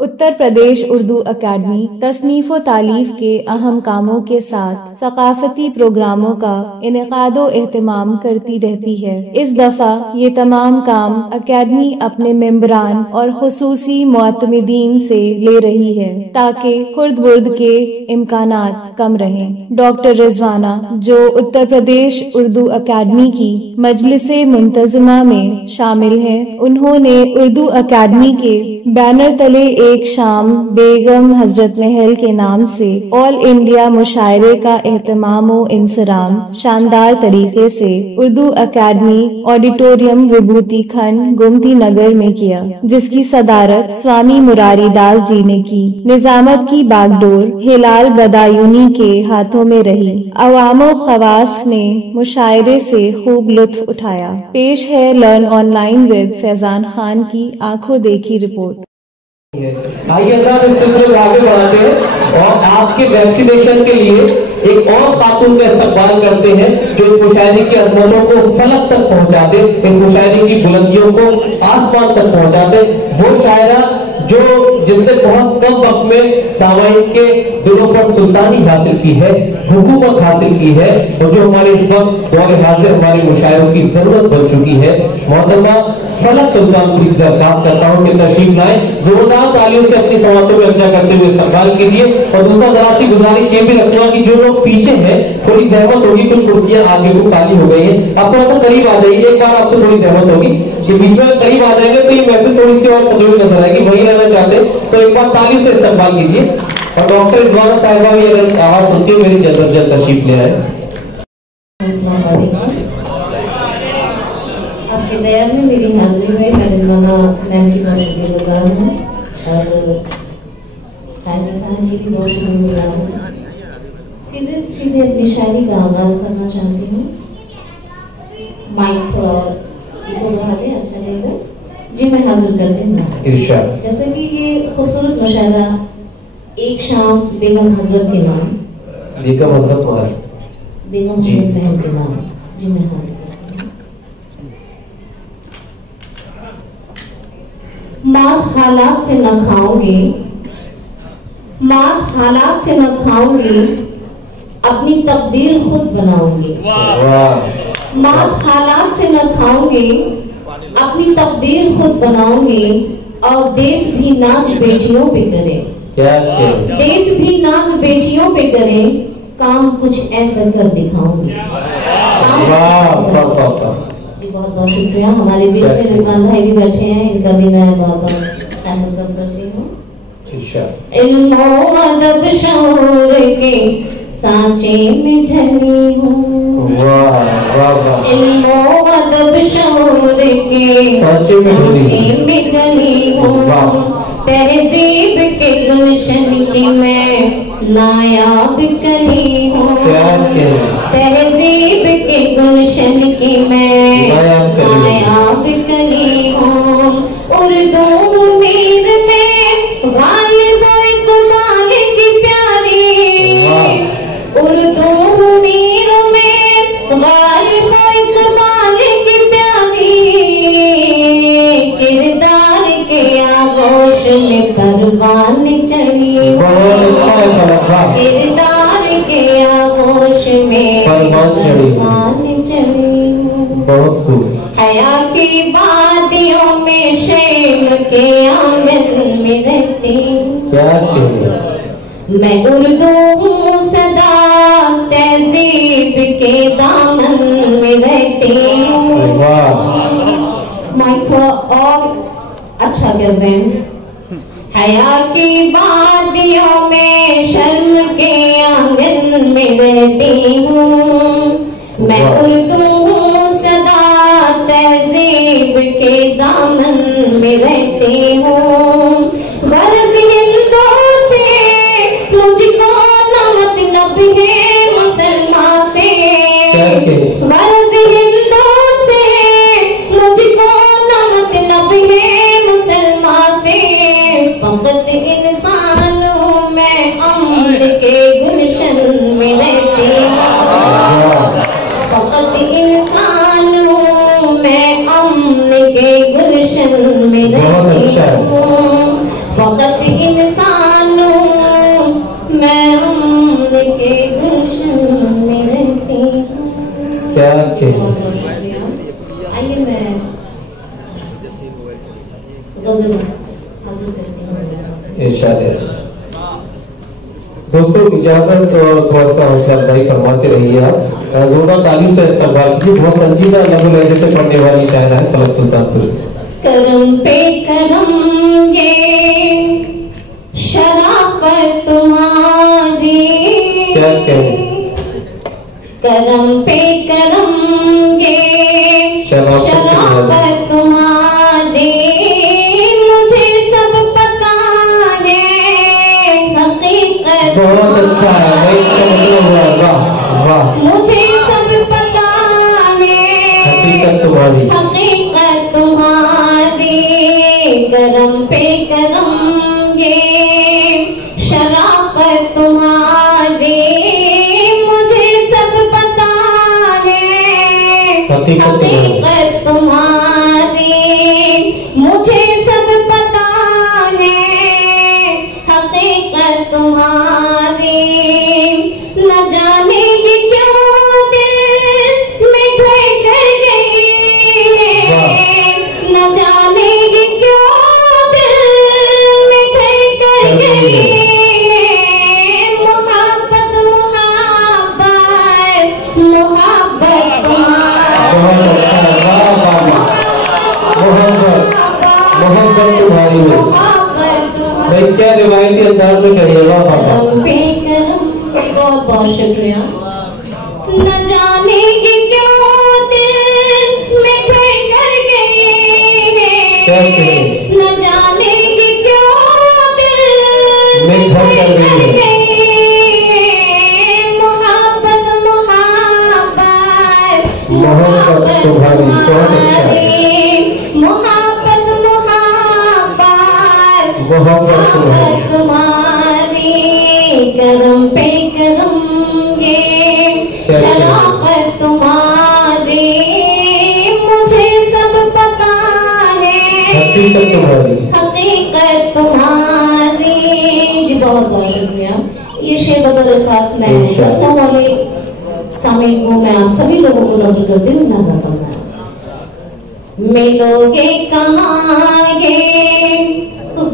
Uttar Pradesh Urdu academy तसनीफ़ व तालीफ के अहम कामों के साथ सकाफती प्रोग्रामों का इनेकादो एहतमाम करती रहती है। इस दफा ये तमाम काम अकेडमी अपने मेंबरान और खुसूसी मुअतमिदीन से ले रही है ताकि खुर्द बुर्द के इम्कानात कम रहें। डॉक्टर रिजवाना, जो उत्तर प्रदेश उर्दू अकेडमी की मजलिसे मुंतज़िमा में शामिल है, उन्होंने उर्दू अकेडमी के बैनर तले एक शाम बेगम हजरत महल के नाम से ऑल इंडिया मुशायरे का एहतमाम व इंसराम शानदार तरीके से उर्दू अकेडमी ऑडिटोरियम विभूति खंड गोमती नगर में किया, जिसकी सदारत स्वामी मुरारी दास जी ने की। निजामत की बागडोर हिलाल बदायूनी के हाथों में रही। अवामो खवास ने मुशायरे से खूब लुत्फ उठाया। पेश है learn online with Faizan Khan की आंखों देखी रिपोर्ट। आइए साहब इस सिलसिले को आगे बढ़ाते हैं और आपके वैक्सीनेशन के लिए एक और खातून का इस्तेमाल करते हैं जो इस मुशायरे की अजमतों को फलक तक पहुंचा दे, इस मुशायरे की बुलंदियों को आसमान तक पहुंचा दे। वो शायरा जो जिसने बहुत कम वक्त में सामाइन के दिलों पर सुल्तानी हासिल की है, हुकूमत हासिल की है, और जो हमारे इस वक्त दौर हाजिर हमारे मुशायरों की जरूरत बन चुकी है। मोहतरमा फलक सुल्तान को इस दरखास्त करता हूँ कि तशरीफ लाए, जोरदार तालियों से अपनी समातों में अच्छा करते हुए इस्तेमाल कीजिए। और दूसरा जरा सी गुजारिश ये भी रखूंगा कि जो लोग पीछे हैं थोड़ी जहमत होगी, कुछ कुर्सियां आगे को खाली हो गई हैं, आप थोड़ा सा करीब आ जाइए। एक बार आपको थोड़ी जहमत होगी, ये बीच में करीब आ जाएंगे तो ये महफिल थोड़ी सी और सजोई नजर आएगी। वही रहना चाहते तो एक बार तालियों से इस्तेमाल कीजिए। और डॉक्टर रिजवाना साहिबा भी अगर आवाज सुनती हो मेरी जल्द से जल्द तशरीफ ले आए। आपके दया में मेरी हाजिरी में मैं रिजवाना मैम की बहुत शुक्रगुजार हूँ और शायरी खान की भी बहुत शुक्रगुजार हूँ। सीधे सीधे अपनी शायरी का आगाज करना चाहती हूँ। माइक थोड़ा इको बढ़ा दे, अच्छा रहेगा जी। मैं हाजिर करती हूँ जैसे कि ये खूबसूरत मुशायरा एक शाम बेगम हजरत के नाम, बेगम हजरत महल, बेगम हजरत महल के नाम जी। मैं हाजिर मात हालात से न खाओगे, मात हालात से न खाओगे, अपनी तकदीर खुद बनाओगे। मात हालात से न खाओगे, अपनी तकदीर खुद बनाओगे, और देश भी नाज बेटियों पे करे, देश भी नाज बेटियों पे करे, काम कुछ ऐसा कर दिखाओगे। जी बहुत बहुत शुक्रिया। हमारे बीच में रिजवान भाई भी बैठे हैं, इनका भी मैं बहुत बहुत खैर करती हूँ। इल्म अदब शौर के सांचे में ढली हूँ, इल्म अदब शौर के सांचे में ढली हूँ, तहजीब के गुलशन की मैं नायाब कली हूँ, तहजीब के गुलशन की मैं नायाब कली हूँ। उर्दू मीर में गालिब इकबाल की प्यारी, उर्दू मीर में गालिब इकबाल की प्यारी, किरदार के आगोश में परवान चढ़ी, किरदार के आगोश में परवान चढ़ी। बहुत खूब। हया की वादियों में शेम के आंगन में रहती हूँ, मैं उर्दू हूँ सदा तहजीब के दामन में रहती हूँ। माइक थोड़ा और अच्छा कर दें। हया की वादियों में शर्म के आंगन में रहती हूँ, मैं उर्दू हूँ सदा तहजीब के दामन में रहती हूँ। गर्ज हिंदों से मुझको न मतलब है मुसलमान से, गर्ज हिंदों से मुझको न मतलब है मुसलमान से, फकत इंसान हूँ मैं अमन के गुलशन में रहती हूँ, फकत इंसान हूँ मैं अमन के गुलशन में रहती हूँ, फकत खुद इंसानों मैं उनके गुलशन में रहती हूँ। क्या आइए मैं गजल हाजिर करती हूँ। इरशाद है। दोस्तों इजाजत और थोड़ा सा हौसला अफजाई फरमाते रहिए आप। जोरदार तालीम से इस्तकबाल कीजिए। बहुत संजीदा लफ्ज़ लहजे से पढ़ने वाली शायरा है फलक सुल्तानपुरी। करम पे करम ये शराफत तुम्हारी, क्या कहें? करम पे करम ये शराफत तुम्हारी, मुझे सब पता है हकीकत। बहुत अच्छा है भाई, वाह वाह। मुझे सब पता है हकीकत तुम्हारी, हकीकत तुम्हारी, करम पे करम ये शराफत तुम्हारी, मुझे सब पता है हकीकत तुम्हारी, मुझे सब पता है हकीकत तुम्हारी। न जाने ये क्यों दिल में घर कर गई है, न जाने ये क्यों दिल में घर कर गई है, मोहब्बत मोहब्बत मोहब्बत तुम्हारी भाई क्या रिवायती अंदाज में करिए। वाह वाह। बहुत बहुत शुक्रिया। न जाने ये क्यों दिल में घर कर गई है, न जाने ये क्यों दिल में घर कर गई है, मोहब्बत मोहब्बत मोहब्बत तुम्हारी, मोहब्बत मोहब्बत तुम्हारी, करम पे करम ये शराफत तुम्हारी, मुझे सब पता है हकीकत तुम्हारी। जी बहुत बहुत शुक्रिया। ये शेर बदर खास मैं लखनऊ वाले सामईन को मैं आप सभी लोगों को नजर करती हूँ नजर करना। मिलोगे कहाँ ये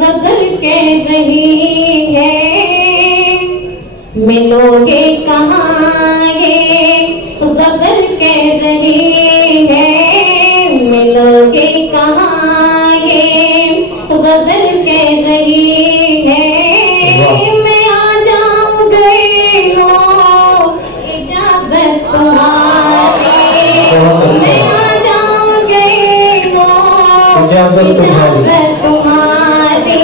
गजल कह रही है, मिलोगे कहाँ ये गजल कह रही है, मिलोगे कहाँ ये गजल कह रही है, मैं आ जाऊं गई हो इजाजत तुम्हारी, मैं आ जाऊं गई हो इजाजत तुम्हारी,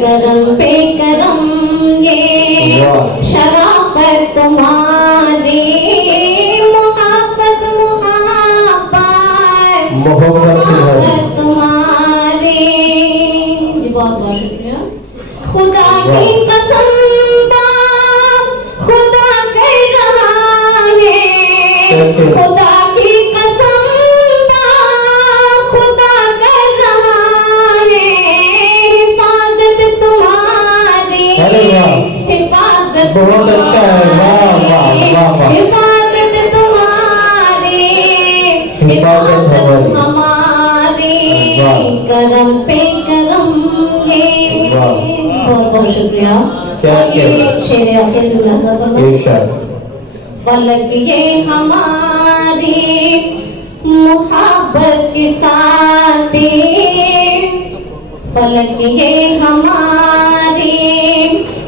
करम पे करम ये शराफत तुम्हारी, मोहब्बत मोहब्बत तुम्हारी। जी बहुत बहुत शुक्रिया। खुदा की कसम खुदा कह रहा है, खुदा की कसम खुदा कर रहा है, हिफाजत तुम्हारी, हिफाजत बहुत अच्छा है। वाह वाह वाह। हिफाजत तुम्हारी, हिफाजत हमारी, करम पे करम ये। बहुत बहुत शुक्रिया। ये शेर आखिर में फलक ये हमारी मोहब्बत की खातिर, फलक ये हमारी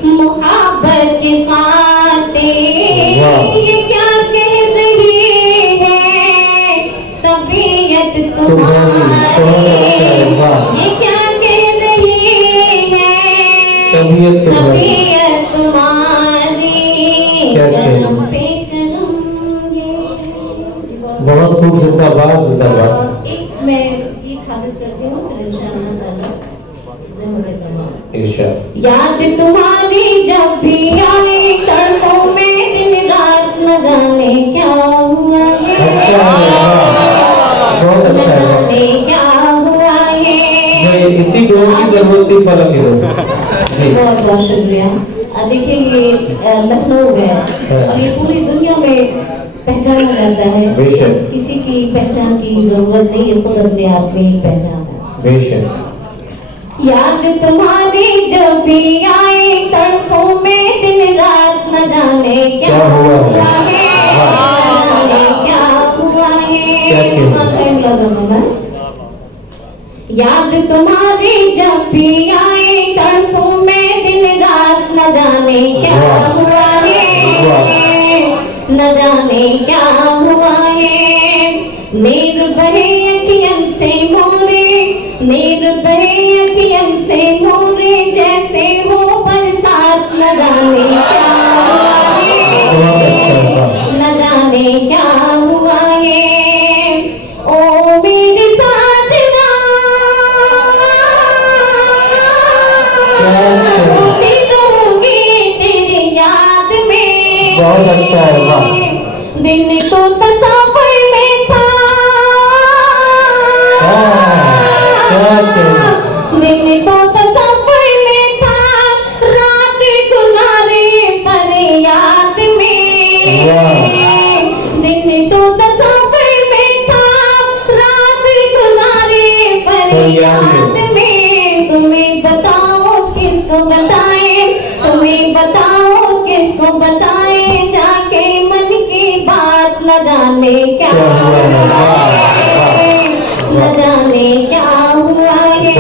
मोहब्बत की खातिर, ये क्या कह रही है तबीयत तुम्हारी, ये क्या कह रही है तबीयत तुम्हारी, करम पे करम ये। बहुत खूब, जिंदाबाद जिंदाबाद। एक मैं गीत हासिल करती हूँ फिर इंशाअल्लाह ताला ज़िम्मे तमाम। याद तुम्हारी जब भी आई तड़पों में दिन रात न जाने क्या हुआ है, न जाने क्या हुआ है, इसी की जरूरत ज्योति फलक है। बहुत बहुत शुक्रिया। देखिए ये लखनऊ है और ये पूरी दुनिया में पहचाना जाता है। किसी की पहचान की जरूरत नहीं है, खुद अपने आप में ही पहचान है। बेशक। याद तुम्हारी जब भी आए तड़पों में दिन रात न जाने क्या हुआ है, क्या हुआ है। याद तुम्हारी जब भी आए तड़पों में दिन रात न जाने क्या हुआ है, न जाने क्या हुआ है। नीर बहे अखियन से मोरे, नीर बहे अखियन से मोरे, जैसे हो बरसात न जाने क्या हुआ है, न जाने क्या हुआ है। ओ मेरी साजना रोती रहूंगी तेरी याद में। बहुत अच्छा है। दिन तो तस्वीर में था, दिन तो तस्वीर में था, रात गुजारे पर याद में। दिन तो तस्वीर में था, रात गुजारे पर याद में। तुम्हें बताओ किसको बताए, तुम्हें बताओ किसको बताए, जाके मन की बात न जाने क्या हुआ है, न जाने क्या हुआ है।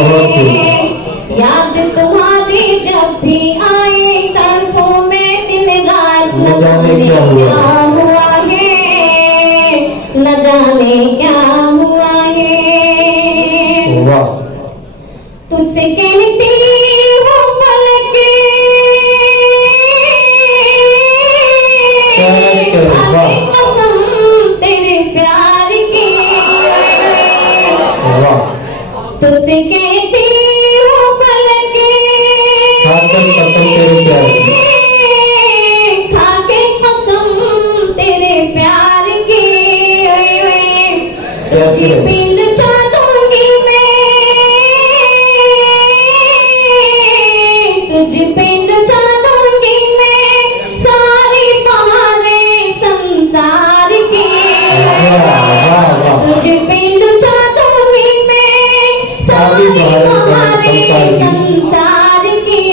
याद तुम्हारी जब भी आए तड़पों में दिन रात, न जाने क्या हुआ है, न जाने क्या हुआ है। तुझसे कहती हूँ पलके, कसम तेरे प्यार की। तुझसे कहती हूँ पलके, खाके कसम तेरे प्यार की। तुझे पिंड चाहूंगी मैं, तुझे पिंड चाहूंगी मैं, सारी बहारें संसार की। तुझे पिंड चाहूंगी मैं, सारी बहारें संसार की।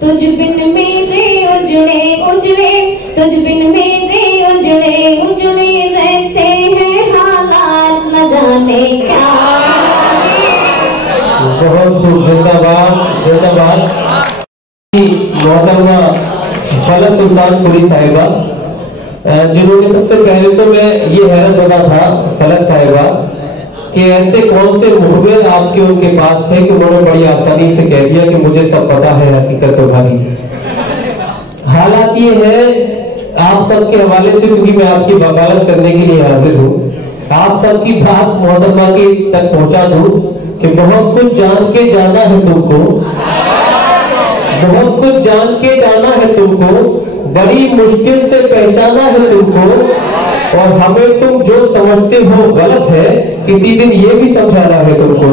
तुझ बिन मेरे उजड़े उजड़े, तुझ बिन मेरे उजड़े उजड़े रहते हैं हालात, न जाने क्या। बहुत खूब, जिंदाबाद जिंदाबाद। मोहतरमा फलक सुल्तानपुरी साहिबा, जिन्होंने सबसे पहले तो मैं ये हैरत ज़दा था फलक साहिबा कि ऐसे कौन से मुखबिर आपके उनके पास थे कि उन्होंने बड़ी आसानी से कह दिया कि मुझे सब पता है हकीकत तुम्हारी। हालात ये है आप सबके हवाले से, क्योंकि मैं आपकी वकालत करने के लिए हाजिर हूँ, आप सबकी बात मोहतरमा की तक पहुंचा दूं कि बहुत कुछ जान के जाना है तुमको, बहुत कुछ जान के जाना है तुमको, बड़ी मुश्किल से पहचाना है तुमको, और हमें तुम जो समझते हो गलत है किसी दिन ये भी समझाना है तुमको।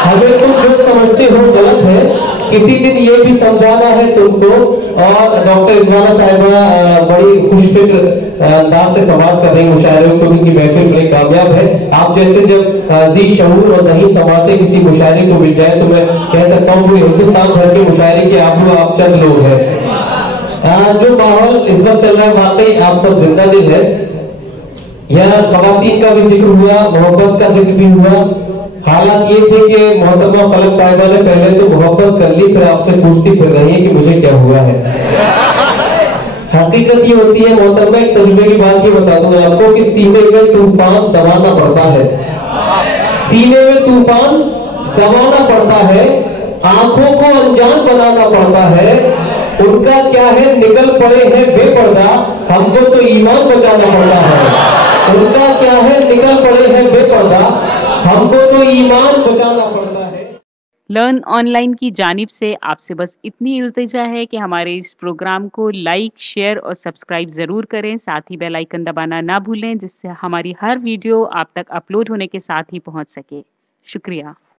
हमें तुम जो समझते हो गलत है किसी दिन ये भी समझाना है तुमको। और डॉक्टर इजवाना साहिबा बड़ी खुशफिक्र अंदाज से समाप्त कर रही मुशायरों को, उनकी महफिल बड़ी कामयाब है। आप जैसे जब जी शऊर और ज़हीन समाते किसी मुशायरे को मिल जाए तो मैं कह सकता हूँ पूरे हिंदुस्तान भर के मुशायरे के आप चंद लोग हैं। जो माहौल इस वक्त चल रहा है वाकई आप सब जिंदा दिल है। यहाँ खवातीन का भी जिक्र हुआ, मोहब्बत का जिक्र भी हुआ। हालात ये थे कि मोहतरमा फलक साहिबा ने पहले तो मोहब्बत कर ली, फिर आपसे पूछती फिर रही है कि मुझे क्या हुआ है। हकीकत ये होती है मोहतरमा, एक तजुर्बे की बात ये बता दूं आपको कि सीने में तूफान दबाना पड़ता है, सीने में तूफान दबाना पड़ता है, आंखों को अनजान बनाना पड़ता है। उनका क्या है, निकल पड़े हैं बेपर्दा, हमको तो ईमान बचाना पड़ता है। उनका क्या है, निकल पड़े हैं बेपर्दा, हमको तो ईमान बचाना पड़ता है। लर्न ऑनलाइन की जानिब से आपसे बस इतनी इल्तिजा है कि हमारे इस प्रोग्राम को लाइक, शेयर और सब्सक्राइब ज़रूर करें। साथ ही बेल आइकन दबाना ना भूलें, जिससे हमारी हर वीडियो आप तक अपलोड होने के साथ ही पहुंच सके। शुक्रिया।